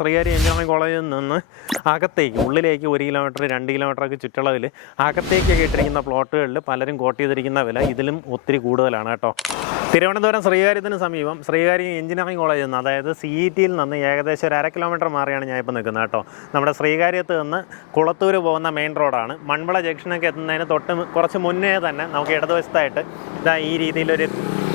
ശ്രീകാരി engineering കോളേജിൽ നിന്ന് അകത്തേക്ക് ഉള്ളിലേക്ക് ഒരു കിലോമീറ്റർ രണ്ട് കിലോമീറ്ററൊക്കെ ചുറ്റളവിൽ അകത്തേക്കൊക്കെ ഇട്ടിരിക്കുന്ന പ്ലോട്ടുകളിൽ പലരും കോട്ട് ചെയ്തിരിക്കുന്ന വില ഇതിലും ഒത്തിരി കൂടുതലാണ് കേട്ടോ. തിരുവനന്തപുരം ശ്രീകാര്യത്തിന് സമീപം ശ്രീകാര്യം എഞ്ചിനീയറിംഗ് കോളേജിൽ നിന്ന് അതായത് സി ഇ ടിയിൽ നിന്ന് ഏകദേശം ഒരു അര കിലോമീറ്റർ മാറിയാണ് ഞാൻ ഇപ്പോൾ നിൽക്കുന്നത് കേട്ടോ. നമ്മുടെ ശ്രീകാര്യത്ത് നിന്ന് കുളത്തൂർ പോകുന്ന മെയിൻ റോഡാണ് മൺവിള ജംഗ്ഷനൊക്കെ എത്തുന്നതിന് തൊട്ട് കുറച്ച് മുന്നേ തന്നെ നമുക്ക് ഇടതുവശത്തായിട്ട് ഇതാ ഈ രീതിയിലൊരു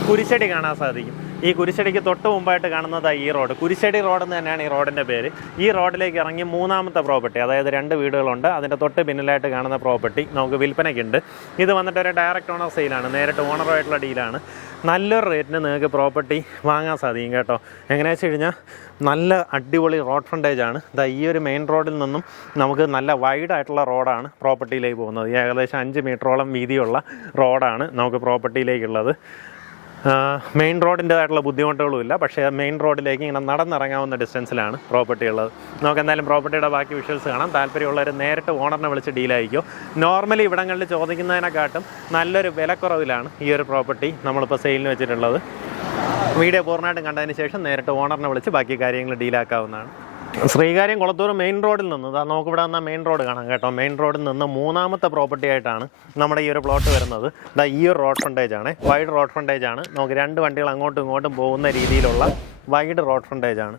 കുരിശടി കാണാൻ സാധിക്കും. ഈ കുരിശടിക്ക് തൊട്ട് മുമ്പായിട്ട് കാണുന്നത് ഈ റോഡ്. കുരിശടി റോഡ് എന്ന് തന്നെയാണ് ഈ റോഡിന്റെ പേര്. ഈ റോഡിലേക്ക് ഇറങ്ങി മൂന്നാമത്തെ പ്രോപ്പർട്ടി അതായത് രണ്ട് വീടുകളുണ്ട്. അതിന്റെ തൊട്ട് പിന്നിലായിട്ട് കാണുന്ന പ്രോപ്പർട്ടി നമുക്ക് വിൽപ്പനയ്ക്കുണ്ട്. ഇത് വന്നിട്ട് ഒരു ഡയറക്റ്റ് ഓണർ സെയിലാണ് നേരിട്ട് ഓണറുമായിട്ടുള്ള ഡീലാണ് നല്ലൊരു റേറ്റിന് നിങ്ങൾക്ക് പ്രോപ്പർട്ടി വാങ്ങാൻ സാധിക്കും കേട്ടോ. എങ്ങനെയാണെന്ന് വെച്ച് കഴിഞ്ഞാൽ നല്ല അടിപൊളി റോഡ് ഫ്രണ്ടേജ് ആണ്. ദാ ഈ ഒരു മെയിൻ റോഡിൽ നിന്നും നമുക്ക് നല്ല വൈഡ് ആയിട്ടുള്ള റോഡാണ് പ്രോപ്പർട്ടിയിലേക്ക് പോകുന്നത്. ഏകദേശം അഞ്ച് മീറ്ററോളം വീതിയുള്ള റോഡാണ് നമുക്ക് പ്രോപ്പർട്ടിയിലേക്കുള്ളത് മെയിൻ റോഡിന്റെതായിട്ടുള്ള ബുദ്ധിമുട്ടുകളുമില്ല. പക്ഷേ മെയിൻ റോഡിലേക്ക് ഇങ്ങനെ നടന്നിറങ്ങാവുന്ന ഡിസ്റ്റൻസിലാണ് പ്രോപ്പർട്ടി ഉള്ളത്. നമുക്ക് എന്തായാലും പ്രോപ്പർട്ടിയുടെ ബാക്കി വിഷ്വൽസ് കാണാം. താല്പര്യമുള്ളവർ നേരിട്ട് ഓണറിനെ വിളിച്ച് ഡീലായിരിക്കും നോർമലി ഇവിടങ്ങളിൽ ചോദിക്കുന്നതിനെക്കാട്ടും നല്ലൊരു വിലക്കുറവിലാണ് ഈ ഒരു പ്രോപ്പർട്ടി നമ്മളിപ്പോൾ സെയിലിന് വെച്ചിട്ടുള്ളത്. വീഡിയോ പൂർണമായിട്ടും കണ്ടതിന് ശേഷം നേരിട്ട് ഓണറിനെ വിളിച്ച് ബാക്കി കാര്യങ്ങൾ ഡീലാക്കാവുന്നതാണ് ശ്രീകാര്യം കുളത്തൂർ മെയിൻ റോഡിൽ നിന്ന് നമുക്കിവിടെ വന്ന മെയിൻ റോഡ് കാണാം കേട്ടോ. മെയിൻ റോഡിൽ നിന്ന് മൂന്നാമത്തെ പ്രോപ്പർട്ടി ആയിട്ടാണ് നമ്മുടെ ഈ ഒരു പ്ലോട്ട് വരുന്നത്. ഇതാ ഈ ഒരു റോഡ് ഫ്രണ്ടേജ് ആണ്. വൈഡ് റോഡ് ഫ്രണ്ടേജ് ആണ്. നമുക്ക് രണ്ട് വണ്ടികൾ അങ്ങോട്ടും ഇങ്ങോട്ടും പോകുന്ന രീതിയിലുള്ള വൈഡ് റോഡ് ഫ്രണ്ടേജ് ആണ്.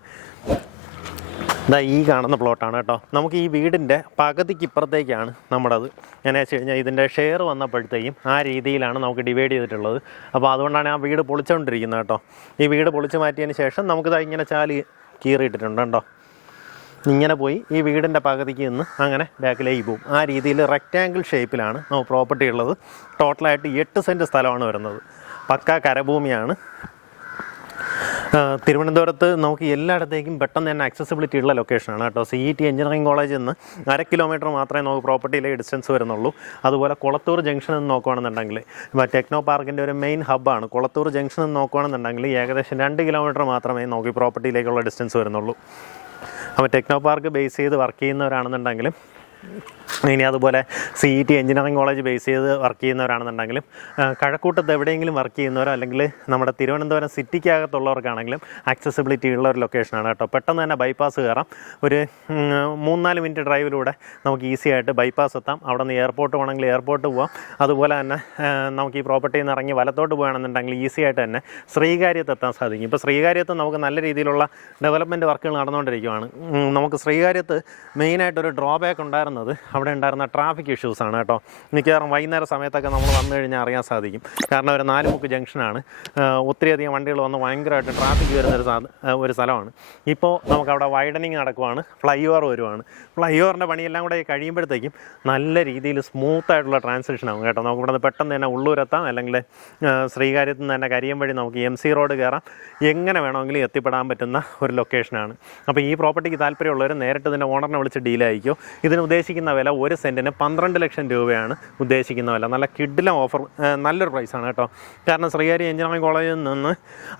ഇതാ ഈ കാണുന്ന പ്ലോട്ടാണ് കേട്ടോ. നമുക്ക് ഈ വീടിന്റെ പകുതിക്ക് ഇപ്പുറത്തേക്കാണ് നമ്മുടേത്. എന്നു വെച്ച് കഴിഞ്ഞാൽ ഇതിന്റെ ഷെയർ വന്നപ്പോഴത്തേക്കും ആ രീതിയിലാണ് നമുക്ക് ഡിവൈഡ് ചെയ്തിട്ടുള്ളത്. അപ്പോൾ അതുകൊണ്ടാണ് ആ വീട് പൊളിച്ചുകൊണ്ടിരിക്കുന്നത് കേട്ടോ. ഈ വീട് പൊളിച്ചു മാറ്റിയതിന് ശേഷം നമുക്കിതാ ഇങ്ങനെ ചാലി കീറിയിട്ടിട്ടുണ്ട് കേട്ടോ. ഇങ്ങനെ പോയി ഈ വീടിന്റെ പകുതിക്ക് നിന്ന് അങ്ങനെ ബാക്കിലേക്ക് പോകും. ആ രീതിയിൽ റെക്റ്റാങ്കിൾ ഷേപ്പിലാണ് നമുക്ക് പ്രോപ്പർട്ടി ഉള്ളത്. ടോട്ടലായിട്ട് എട്ട് സെന്റ് സ്ഥലമാണ് വരുന്നത്. പക്ക കരഭൂമിയാണ്. തിരുവനന്തപുരത്ത് നമുക്ക് എല്ലായിടത്തേക്കും പെട്ടെന്ന് തന്നെ അക്സസിബിലിറ്റി ഉള്ള ലൊക്കേഷനാണ് കേട്ടോ. സി ഇ ടി എഞ്ചിനീയറിംഗ് കോളേജിൽ നിന്ന് അര കിലോമീറ്റർ മാത്രമേ നമുക്ക് പ്രോപ്പർട്ടിയിലെ ഡിസ്റ്റൻസ് വരുന്നുള്ളൂ. അതുപോലെ കുളത്തൂർ ജംഗ്ഷനിൽ നിന്ന് നോക്കുകയാണെന്നുണ്ടെങ്കിൽ ഇപ്പോൾ ടെക്നോ പാർക്കിന്റെ ഒരു മെയിൻ ഹബ്ബാണ് കുളത്തൂർ ജംഗ്ഷനിൽ നിന്ന് നോക്കുകയാണെന്നുണ്ടെങ്കിൽ ഏകദേശം രണ്ട് കിലോമീറ്റർ മാത്രമേ നമുക്ക് പ്രോപ്പർട്ടിയിലേക്കുള്ള ഡിസ്റ്റൻസ് വരുന്നുള്ളൂ. അപ്പോൾ ടെക്നോ പാർക്ക് ബേസ് ചെയ്ത് വർക്ക് ചെയ്യുന്നവരാണെന്നുണ്ടെങ്കിലും ഇനി അതുപോലെ C E T engineering college base ചെയ്ത് വർക്ക് ചെയ്യുന്നവരാണെന്നുണ്ടെങ്കിലും കഴക്കൂട്ടത്ത് എവിടെയെങ്കിലും വർക്ക് ചെയ്യുന്നവരോ അല്ലെങ്കിൽ നമ്മുടെ തിരുവനന്തപുരം സിറ്റിക്കകത്തുള്ളവർക്കാണെങ്കിലും ആക്സസിബിലിറ്റി ഉള്ള ഒരു ലൊക്കേഷനാണ് കേട്ടോ. പെട്ടെന്ന് തന്നെ ബൈപ്പാസ് കയറാം. ഒരു മൂന്നാൽ മിനിറ്റ് ഡ്രൈവിലൂടെ നമുക്ക് ഈസി ആയിട്ട് ബൈപ്പാസ് എത്താം. അവിടെ നിന്ന് എയർപോർട്ട് വേണമെങ്കിൽ എയർപോർട്ട് പോവാം. അതുപോലെ തന്നെ നമുക്ക് ഈ പ്രോപ്പർട്ടിയിൽ നിന്ന് ഇറങ്ങി വലത്തോട്ട് പോകുകയാണെന്നുണ്ടെങ്കിൽ ഈസി ആയിട്ട് തന്നെ ശ്രീകാര്യത്ത് എത്താൻ സാധിക്കും. ഇപ്പോൾ ശ്രീകാര്യത്ത് നമുക്ക് നല്ല രീതിയിലുള്ള ഡെവലപ്മെന്റ് വർക്കുകൾ നടന്നുകൊണ്ടിരിക്കുകയാണ് നമുക്ക് ശ്രീകാര്യത്ത് മെയിനായിട്ടൊരു ഡ്രോബാക്ക് ഉണ്ടായിരുന്നത് അവിടെ ഉണ്ടായിരുന്ന ട്രാഫിക് ഇഷ്യൂസാണ് കേട്ടോ. മിക്കവാറും വൈകുന്നേര സമയത്തൊക്കെ നമ്മൾ വന്നു കഴിഞ്ഞാൽ അറിയാൻ സാധിക്കും. കാരണം ഒരു നാലുമുക്ക് ജംഗ്ഷനാണ് ഒത്തിരിയധികം വണ്ടികൾ വന്ന് ഭയങ്കരമായിട്ട് ട്രാഫിക് വരുന്ന ഒരു ഒരു സ്ഥലമാണ്. ഇപ്പോൾ നമുക്കവിടെ വൈഡനിങ് നടക്കുവാണ്. ഫ്ലൈ ഓവർ വരുവാണ്. ഫ്ലൈ ഓവറിന്റെ പണിയെല്ലാം കൂടെ കഴിയുമ്പോഴത്തേക്കും നല്ല രീതിയിൽ സ്മൂത്ത് ആയിട്ടുള്ള ട്രാൻസിഷൻ ആവും കേട്ടോ. നമുക്ക് ഇവിടെ പെട്ടെന്ന് തന്നെ ഉള്ളൂരെത്താം. അല്ലെങ്കിൽ ശ്രീകാര്യത്തിൽ നിന്ന് തന്നെ കരിയം വഴി നമുക്ക് എം സി റോഡ് കയറാം. എങ്ങനെ വേണമെങ്കിലും എത്തിപ്പെടാൻ പറ്റുന്ന ഒരു ലൊക്കേഷനാണ് അപ്പോൾ ഈ പ്രോപ്പർട്ടിക്ക് താല്പര്യമുള്ളവർ നേരിട്ട് ഇതിന്റെ ഓണറിനെ വിളിച്ച് ഡീലായിരിക്കും ഇതിന് ഉദ്ദേശിക്കുന്ന വില ഒരു സെന്റിന് പന്ത്രണ്ട് ലക്ഷം രൂപയാണ് ഉദ്ദേശിക്കുന്ന വില. നല്ല കിഡിലെ ഓഫർ നല്ലൊരു പ്രൈസാണ് കേട്ടോ. കാരണം ശ്രീകാര്യ എഞ്ചിനീയറിംഗ് കോളേജിൽ നിന്ന്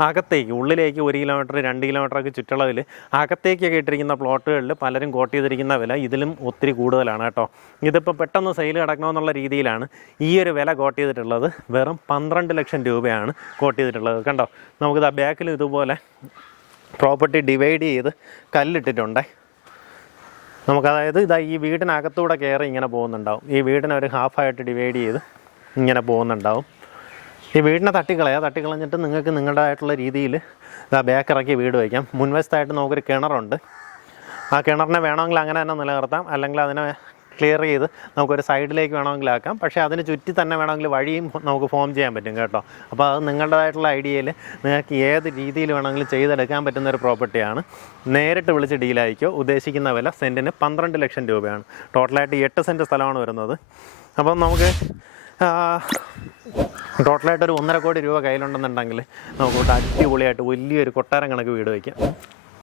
അകത്തേക്ക് ഉള്ളിലേക്ക് ഒരു കിലോമീറ്റർ രണ്ട് കിലോമീറ്ററൊക്കെ ചുറ്റളവിൽ അകത്തേക്കൊക്കെ ഇട്ടിരിക്കുന്ന പ്ലോട്ടുകളിൽ പലരും കോട്ട് ചെയ്തിരിക്കുന്ന വില ഇതിലും ഒത്തിരി കൂടുതലാണ് കേട്ടോ. ഇതിപ്പോൾ പെട്ടെന്ന് സെയിൽ കിടക്കണമെന്നുള്ള രീതിയിലാണ് ഈ ഒരു വില കോട്ട് ചെയ്തിട്ടുള്ളത്. വെറും പന്ത്രണ്ട് ലക്ഷം രൂപയാണ് കോട്ട് ചെയ്തിട്ടുള്ളത്. കണ്ടോ? നമുക്കിത് ആ ബാക്കിൽ ഇതുപോലെ പ്രോപ്പർട്ടി ഡിവൈഡ് ചെയ്ത് കല്ലിട്ടിട്ടുണ്ടേ. നമുക്ക് അതായത് ഇതാ ഈ വീടിനകത്തൂടെ കയറി ഇങ്ങനെ പോകുന്നുണ്ടാവും. ഈ വീടിനെ ഒരു ഹാഫായിട്ട് ഡിവൈഡ് ചെയ്ത് ഇങ്ങനെ പോകുന്നുണ്ടാവും. ഈ വീടിനെ തട്ടിക്കളയാം. തട്ടിക്കളഞ്ഞിട്ട് നിങ്ങൾക്ക് നിങ്ങളുടേതായിട്ടുള്ള രീതിയിൽ ഇതാ ബേക്കിറക്കി വീട് വയ്ക്കാം. മുൻവശത്തായിട്ട് നമുക്കൊരു കിണറുണ്ട്. ആ കിണറിനെ വേണമെങ്കിൽ അങ്ങനെ തന്നെ നിലനിർത്താം. അല്ലെങ്കിൽ അതിനെ ക്ലിയർ ചെയ്ത് നമുക്കൊരു സൈഡിലേക്ക് വേണമെങ്കിൽ ആക്കാം പക്ഷേ അതിന് ചുറ്റി തന്നെ വേണമെങ്കിൽ വഴിയും നമുക്ക് ഫോം ചെയ്യാൻ പറ്റും കേട്ടോ. അപ്പോൾ അത് നിങ്ങളുടേതായിട്ടുള്ള ഐഡിയയിൽ നിങ്ങൾക്ക് ഏത് രീതിയിൽ വേണമെങ്കിലും ചെയ്തെടുക്കാൻ പറ്റുന്ന ഒരു പ്രോപ്പർട്ടിയാണ് നേരിട്ട് വിളിച്ച് ഡീലായിക്കോ ഉദ്ദേശിക്കുന്ന വില സെന്റിന് പന്ത്രണ്ട് ലക്ഷം രൂപയാണ്. ടോട്ടലായിട്ട് എട്ട് സെന്റ് സ്ഥലമാണ് വരുന്നത്. അപ്പം നമുക്ക് ടോട്ടലായിട്ട് ഒരു ഒന്നര കോടി രൂപ കയ്യിലുണ്ടെന്നുണ്ടെങ്കിൽ നമുക്ക് അടിപൊളിയായിട്ട് വലിയൊരു കൊട്ടാരം കണക്ക് വീട് വയ്ക്കാം.